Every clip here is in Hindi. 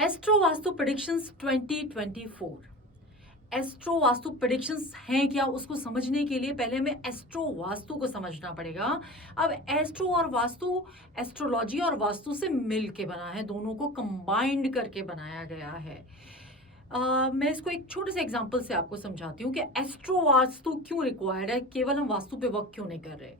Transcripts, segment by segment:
Astro vastu predictions 2024। Astro vastu predictions हैं क्या, उसको समझने के लिए पहले हमें एस्ट्रो वास्तु को समझना पड़ेगा। अब एस्ट्रो और वास्तु, एस्ट्रोलॉजी और वास्तु से मिल के बना है, दोनों को कंबाइंड करके बनाया गया है। मैं इसको एक छोटे से एग्जांपल से आपको समझाती हूँ कि एस्ट्रो वास्तु क्यों रिक्वायर्ड है, केवल हम वास्तु पे वर्क क्यों नहीं कर रहे।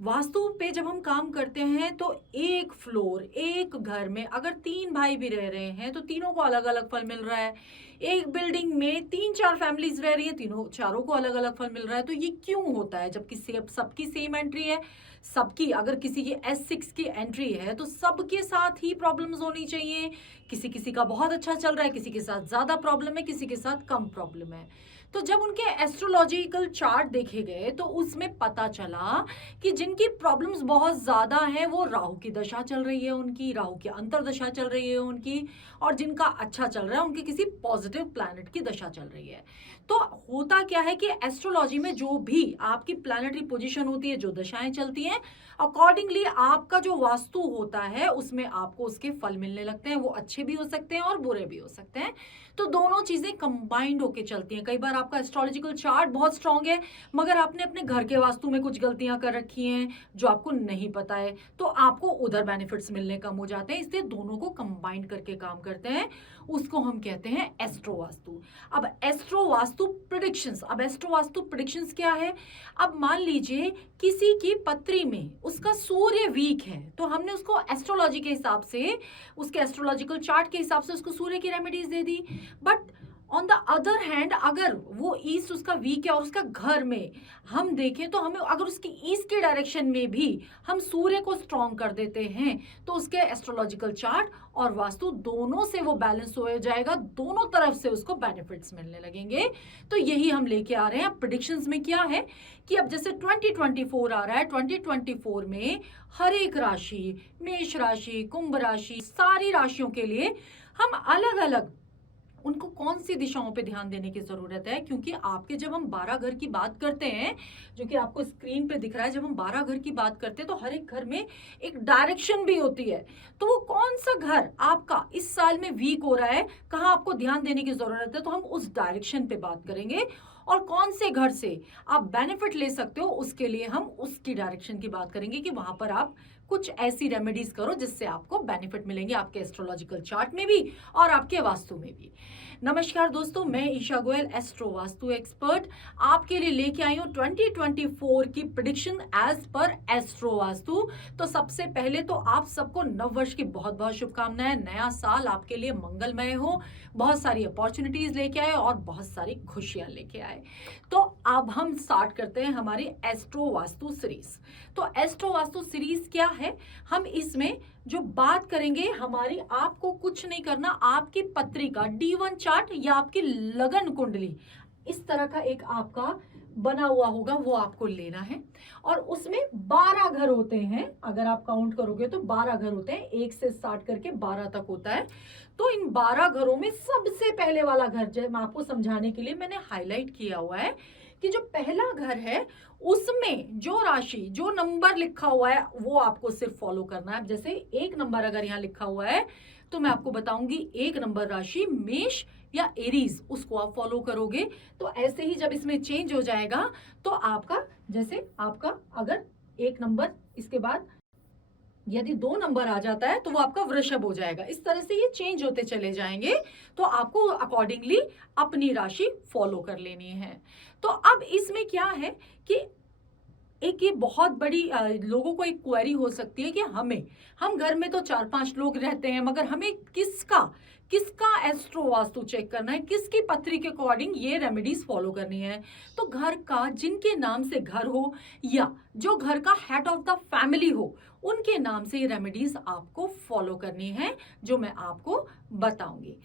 वास्तु पे जब हम काम करते हैं तो एक फ्लोर, एक घर में अगर 3 भाई भी रह रहे हैं तो तीनों को अलग अलग फल मिल रहा है। एक बिल्डिंग में 3-4 फैमिलीज रह रही है, तीनों चारों को अलग अलग फल मिल रहा है। तो ये क्यों होता है, जबकि सबकी सेम एंट्री है, सबकी अगर किसी की S6 की एंट्री है तो सबके साथ ही प्रॉब्लम्स होनी चाहिए। किसी किसी का बहुत अच्छा चल रहा है, किसी के साथ ज्यादा प्रॉब्लम है, किसी के साथ कम प्रॉब्लम है। तो जब उनके एस्ट्रोलॉजिकल चार्ट देखे गए तो उसमें पता चला कि जिनकी प्रॉब्लम्स बहुत ज्यादा हैं वो राहु की दशा चल रही है, उनकी राहु की अंतर्दशा चल रही है उनकी, और जिनका अच्छा चल रहा है उनकी किसी पॉजिटिव प्लैनेट की दशा चल रही है। तो होता क्या है कि एस्ट्रोलॉजी में जो भी आपकी प्लैनेटरी पोजीशन होती है, जो दशाएं चलती हैं, अकॉर्डिंगली आपका जो वास्तु होता है उसमें आपको उसके फल मिलने लगते हैं। वो अच्छे भी हो सकते हैं और बुरे भी हो सकते हैं। तो दोनों चीजें कंबाइंड होके चलती हैं। कई बार आपका एस्ट्रोलॉजिकल चार्ट बहुत स्ट्रांग है मगर आपने अपने घर के वास्तु में कुछ गलतियां कर रखी हैं जो आपको नहीं पता है, तो आपको उधर बेनिफिट्स मिलने कम हो जाते हैं। इसलिए दोनों को कंबाइंड करके काम करते हैं, उसको हम कहते हैं एस्ट्रो वास्तु। अब एस्ट्रो वास्तु प्रेडिक्शंस, अब एस्ट्रो वास्तु प्रेडिक्शंस क्या है। अब मान लीजिए किसी की पत्री में उसका सूर्य वीक है तो हमने उसको एस्ट्रोलॉजी के हिसाब से, उसके एस्ट्रोलॉजिकल चार्ट के हिसाब से उसको सूर्य की remedies they the. But on the other hand अगर वो ईस्ट उसका वीक है और उसका घर में हम देखें तो हमें अगर उसकी ईस्ट के डायरेक्शन में भी हम सूर्य को स्ट्रॉन्ग कर देते हैं तो उसके एस्ट्रोलॉजिकल चार्ट और वास्तु दोनों से वो बैलेंस हो जाएगा, दोनों तरफ से उसको बेनिफिट्स मिलने लगेंगे। तो यही हम लेके आ रहे हैं। अब प्रेडिक्शंस में क्या है कि अब जैसे 2024 आ रहा है, 2024 में हर एक राशि, मेष राशि, कुंभ राशि, सारी राशियों के लिए हम अलग अलग उनको कौन सी दिशाओं पे ध्यान देने की जरूरत है। क्योंकि आपके जब हम 12 घर की बात करते हैं, जो कि आपको स्क्रीन पे दिख रहा है, जब हम 12 घर की बात करते हैं तो हर एक घर में एक डायरेक्शन भी होती है। तो वो कौन सा घर आपका इस साल में वीक हो रहा है, कहाँ आपको ध्यान देने की जरूरत है, तो हम उस डायरेक्शन पे बात करेंगे। और कौन से घर से आप बेनिफिट ले सकते हो उसके लिए हम उसकी डायरेक्शन की बात करेंगे कि वहां पर आप कुछ ऐसी रेमेडीज करो जिससे आपको बेनिफिट मिलेंगे, आपके एस्ट्रोलॉजिकल चार्ट में भी और आपके वास्तु में भी। नमस्कार दोस्तों, मैं ईशा गोयल, एस्ट्रो वास्तु एक्सपर्ट, आपके लिए लेके आई हूँ 2024 की prediction as per astro vastu. तो सबसे पहले तो आप सबको नव वर्ष की बहुत बहुत शुभकामनाएं। नया साल आपके लिए मंगलमय हो, बहुत सारी अपॉर्चुनिटीज लेके आए और बहुत सारी खुशियां लेके आए। तो अब हम स्टार्ट करते हैं हमारी एस्ट्रो वास्तु सीरीज। तो एस्ट्रो वास्तु सीरीज क्या है, हम इसमें जो बात करेंगे हमारी, आपको कुछ नहीं करना, आपकी पत्रिका D1 चार्ट या आपकी लगन कुंडली इस तरह का एक आपका बना हुआ होगा, वो आपको लेना है। और उसमें 12 घर होते हैं, अगर आप काउंट करोगे तो 12 घर होते हैं, 1 से स्टार्ट करके 12 तक होता है। तो इन 12 घरों में सबसे पहले वाला घर, जो मैं आपको समझाने के लिए मैंने हाईलाइट किया हुआ है कि जो पहला घर है उसमें जो राशि, जो नंबर लिखा हुआ है वो आपको सिर्फ फॉलो करना है। जैसे 1 नंबर अगर यहाँ लिखा हुआ है तो मैं आपको बताऊंगी 1 नंबर राशि मेष या एरीज, उसको आप फॉलो करोगे। तो ऐसे ही जब इसमें चेंज हो जाएगा तो आपका, जैसे आपका अगर 1 नंबर, इसके बाद यदि 2 नंबर आ जाता है तो वो आपका वृषभ हो जाएगा। इस तरह से ये चेंज होते चले जाएंगे, तो आपको अकॉर्डिंगली अपनी राशि फॉलो कर लेनी है। तो अब इसमें क्या है कि एक ये बहुत बड़ी लोगों को एक क्वेरी हो सकती है कि हम घर में तो 4-5 लोग रहते हैं मगर हमें किसका एस्ट्रो वास्तु चेक करना है, किसकी पत्री के अकॉर्डिंग ये रेमेडीज फॉलो करनी है। तो घर का, जिनके नाम से घर हो या जो घर का हेड ऑफ द फैमिली हो, उनके नाम से ये रेमेडीज आपको फॉलो करनी है, जो मैं आपको बताऊंगी।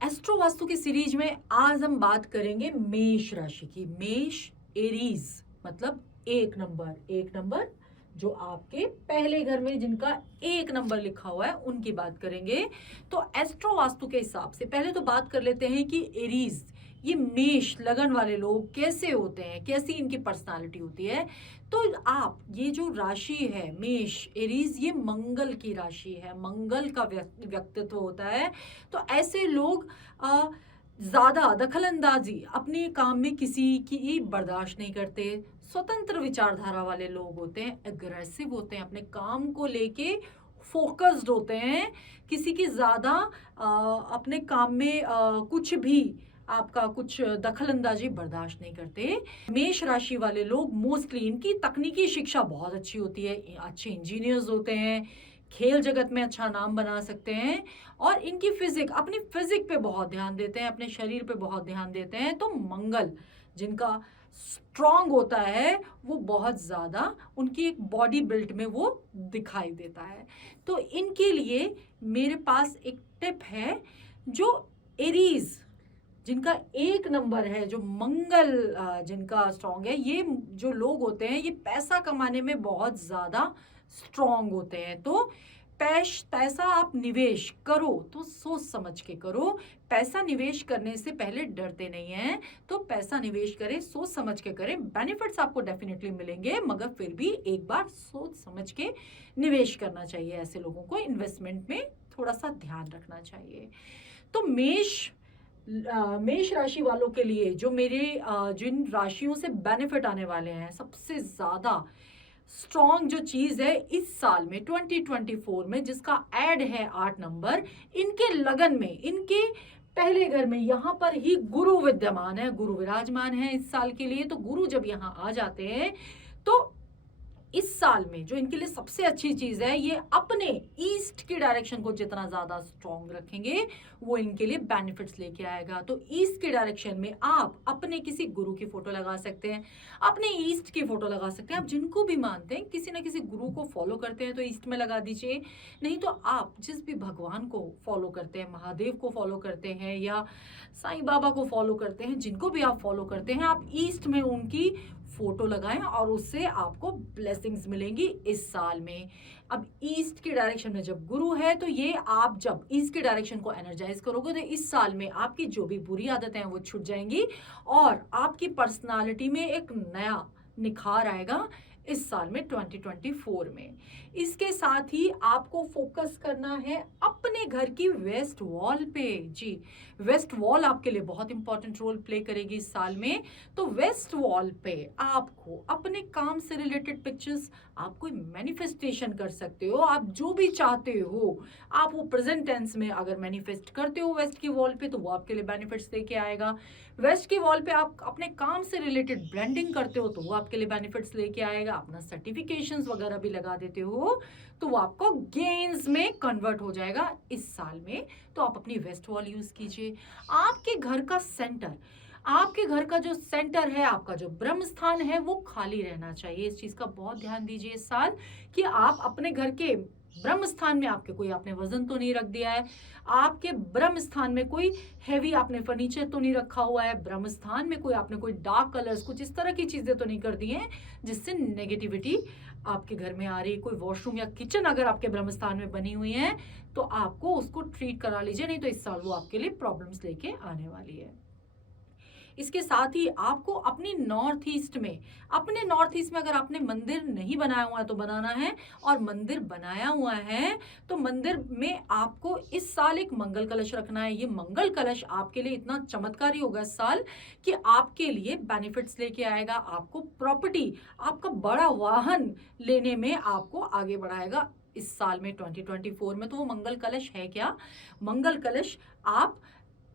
एस्ट्रो वास्तु की सीरीज में आज हम बात करेंगे मेष राशि की। मेष, एरीज मतलब 1 नंबर जो आपके पहले घर में जिनका 1 नंबर लिखा हुआ है उनकी बात करेंगे। तो एस्ट्रो वास्तु के हिसाब से पहले तो बात कर लेते हैं कि एरीज ये मेष लगन वाले लोग कैसे होते हैं, कैसी इनकी पर्सनालिटी होती है। तो आप ये जो राशि है मेष एरीज, ये मंगल की राशि है, मंगल का व्यक्तित्व होता है। तो ऐसे लोग ज़्यादा दखलंदाजी अपने काम में किसी की बर्दाश्त नहीं करते, स्वतंत्र विचारधारा वाले लोग होते हैं, एग्रेसिव होते हैं, अपने काम को लेके फोकस्ड होते हैं, किसी की ज़्यादा अपने काम में कुछ भी आपका कुछ दखलंदाजी बर्दाश्त नहीं करते। मेष राशि वाले लोग मोस्टली इनकी तकनीकी शिक्षा बहुत अच्छी होती है, अच्छे इंजीनियर्स होते हैं, खेल जगत में अच्छा नाम बना सकते हैं और इनकी अपनी फिजिक पे बहुत ध्यान देते हैं, अपने शरीर पे बहुत ध्यान देते हैं। तो मंगल जिनका स्ट्रांग होता है वो बहुत ज़्यादा उनकी एक बॉडी बिल्ट में वो दिखाई देता है। तो इनके लिए मेरे पास एक टिप है, जो एरीज जिनका 1 नंबर है, जो मंगल जिनका स्ट्रांग है, ये जो लोग होते हैं ये पैसा कमाने में बहुत ज़्यादा स्ट्रांग होते हैं। तो पैसा आप निवेश करो तो सोच समझ के करो, पैसा निवेश करने से पहले डरते नहीं हैं। तो पैसा निवेश करें, सोच समझ के करें, बेनिफिट्स आपको डेफिनेटली मिलेंगे, मगर फिर भी एक बार सोच समझ के निवेश करना चाहिए। ऐसे लोगों को इन्वेस्टमेंट में थोड़ा सा ध्यान रखना चाहिए। तो मेष राशि वालों के लिए जो मेरे जिन राशियों से बेनिफिट आने वाले हैं, सबसे ज़्यादा स्ट्रॉन्ग जो चीज है इस साल में 2024 में, जिसका ऐड है 8 नंबर, इनके लगन में, इनके पहले घर में यहाँ पर ही गुरु विद्यमान है, गुरु विराजमान है इस साल के लिए। तो गुरु जब यहाँ आ जाते हैं तो इस साल में जो इनके लिए सबसे अच्छी चीज है, ये अपने ईस्ट की डायरेक्शन को जितना ज्यादा स्ट्रॉन्ग रखेंगे वो इनके लिए बेनिफिट्स लेके आएगा। तो ईस्ट की डायरेक्शन में आप अपने किसी गुरु की फोटो लगा सकते हैं, अपने ईस्ट की फोटो लगा सकते हैं। आप जिनको भी मानते हैं, किसी ना किसी गुरु को फॉलो करते हैं तो ईस्ट में लगा दीजिए, नहीं तो आप जिस भी भगवान को फॉलो करते हैं, महादेव को फॉलो करते हैं या साईं बाबा को फॉलो करते हैं, जिनको भी आप फॉलो करते हैं, आप ईस्ट में उनकी फोटो लगाएं और उससे आपको ब्लेसिंग्स मिलेंगी इस साल में। अब ईस्ट की डायरेक्शन में जब गुरु है तो ये आप जब ईस्ट की डायरेक्शन को एनर्जाइज करोगे तो इस साल में आपकी जो भी बुरी आदतें हैं वो छूट जाएंगी और आपकी पर्सनालिटी में एक नया निखार आएगा इस साल में 2024 में। इसके साथ ही आपको फोकस करना है अपने घर की वेस्ट वॉल पे। जी, वेस्ट वॉल आपके लिए बहुत इंपॉर्टेंट रोल प्ले करेगी इस साल में। तो वेस्ट वॉल पे आपको अपने काम से रिलेटेड पिक्चर्स, आप कोई मैनिफेस्टेशन कर सकते हो, आप जो भी चाहते हो आप वो प्रेजेंट टेंस में अगर मैनिफेस्ट करते हो वेस्ट की वॉल पे तो वो आपके लिए बेनिफिट्स लेके आएगा। वेस्ट की वॉल पे आप अपने काम से रिलेटेड ब्रांडिंग करते हो तो वो आपके लिए बेनिफिट्स लेके आएगा। अपना सर्टिफिकेशंस वगैरह भी लगा देते हो तो वो आपको गेन्स में कन्वर्ट हो जाएगा इस साल में। तो आप अपनी वेस्ट वॉल यूज कीजिए। आपके घर का सेंटर, आपके घर का जो सेंटर है, आपका जो ब्रह्म स्थान है वो खाली रहना चाहिए। इस चीज का बहुत ध्यान दीजिए इस साल कि आप अपने घर के ब्रह्म स्थान में आपके कोई आपने वजन तो नहीं रख दिया है, आपके ब्रह्म स्थान में कोई हैवी आपने फर्नीचर तो नहीं रखा हुआ है, ब्रह्म स्थान में कोई आपने कोई डार्क कलर्स कुछ इस तरह की चीजें तो नहीं कर दी हैं जिससे नेगेटिविटी आपके घर में आ रही। कोई वॉशरूम या किचन अगर आपके ब्रह्म स्थान में बनी हुई है तो आपको उसको ट्रीट करा लीजिए, नहीं तो इस साल वो आपके लिए प्रॉब्लम्स लेके आने वाली है। इसके साथ ही आपको अपनी नॉर्थ ईस्ट में, अपने नॉर्थ ईस्ट में अगर आपने मंदिर नहीं बनाया हुआ है तो बनाना है, और मंदिर बनाया हुआ है तो मंदिर में आपको इस साल एक मंगल कलश रखना है। ये मंगल कलश आपके लिए इतना चमत्कारी होगा इस साल कि आपके लिए बेनिफिट्स लेके आएगा, आपको प्रॉपर्टी, आपका बड़ा वाहन लेने में आपको आगे बढ़ाएगा इस साल में 2024 में। तो वो मंगल कलश है क्या? मंगल कलश आप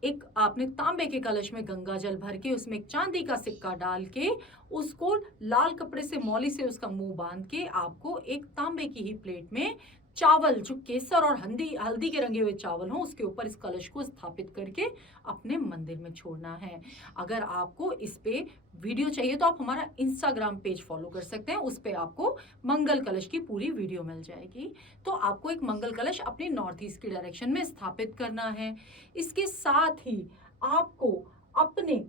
एक आपने तांबे के कलश में गंगा जल भर के उसमें एक चांदी का सिक्का डाल के उसको लाल कपड़े से मौली से उसका मुंह बांध के आपको एक तांबे की ही प्लेट में चावल, जो केसर और हल्दी के रंगे हुए चावल हो, उसके ऊपर इस कलश को स्थापित करके अपने मंदिर में छोड़ना है। अगर आपको इस पे वीडियो चाहिए तो आप हमारा इंस्टाग्राम पेज फॉलो कर सकते हैं, उस पे आपको मंगल कलश की पूरी वीडियो मिल जाएगी। तो आपको एक मंगल कलश अपनी नॉर्थ ईस्ट की डायरेक्शन में स्थापित करना है। इसके साथ ही आपको अपने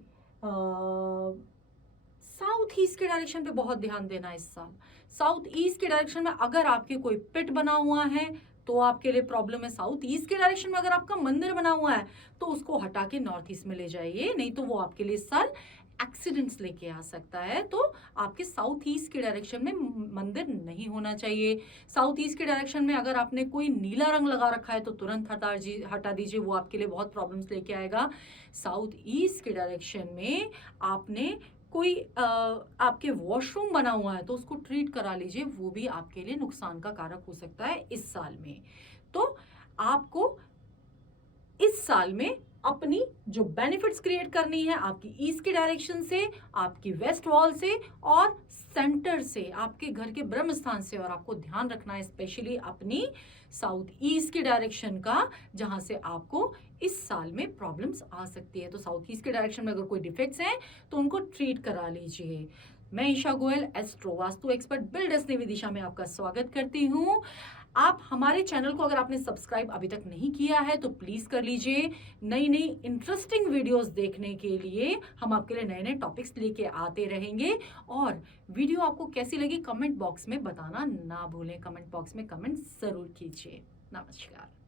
साउथ ईस्ट के डायरेक्शन पे बहुत ध्यान देना है इस साल। साउथ ईस्ट के डायरेक्शन में अगर आपके कोई पिट बना हुआ है तो आपके लिए प्रॉब्लम है। साउथ ईस्ट के डायरेक्शन में अगर आपका मंदिर बना हुआ है तो उसको हटा के नॉर्थ ईस्ट में ले जाइए, नहीं तो वो आपके लिए इस साल एक्सीडेंट्स लेके आ सकता है। तो आपके साउथ ईस्ट के डायरेक्शन में मंदिर नहीं होना चाहिए। साउथ ईस्ट के डायरेक्शन में अगर आपने कोई नीला रंग लगा रखा है तो तुरंत हटा दीजिए, वो आपके लिए बहुत प्रॉब्लम्स लेके आएगा। साउथ ईस्ट के डायरेक्शन में आपने कोई आपके वॉशरूम बना हुआ है तो उसको ट्रीट करा लीजिए, वो भी आपके लिए नुकसान का कारक हो सकता है इस साल में। तो आपको इस साल में अपनी जो बेनिफिट्स क्रिएट करनी है आपकी ईस्ट के डायरेक्शन से, आपकी वेस्ट वॉल से और सेंटर से, आपके घर के ब्रह्म स्थान से। और आपको ध्यान रखना है स्पेशली अपनी साउथ ईस्ट के डायरेक्शन का, जहां से आपको इस साल में प्रॉब्लम्स आ सकती है। तो साउथ ईस्ट के डायरेक्शन में अगर कोई डिफेक्ट्स हैं तो उनको ट्रीट करा लीजिए। मैं Isha Goyal, astro vastu expert builders नेवी दिशा में आपका स्वागत करती हूँ। आप हमारे चैनल को अगर आपने सब्सक्राइब अभी तक नहीं किया है तो प्लीज कर लीजिए। नई नई इंटरेस्टिंग वीडियोस देखने के लिए हम आपके लिए नए नए टॉपिक्स लेके आते रहेंगे। और वीडियो आपको कैसी लगी कमेंट बॉक्स में बताना ना भूलें। कमेंट बॉक्स में कमेंट जरूर कीजिए। नमस्कार।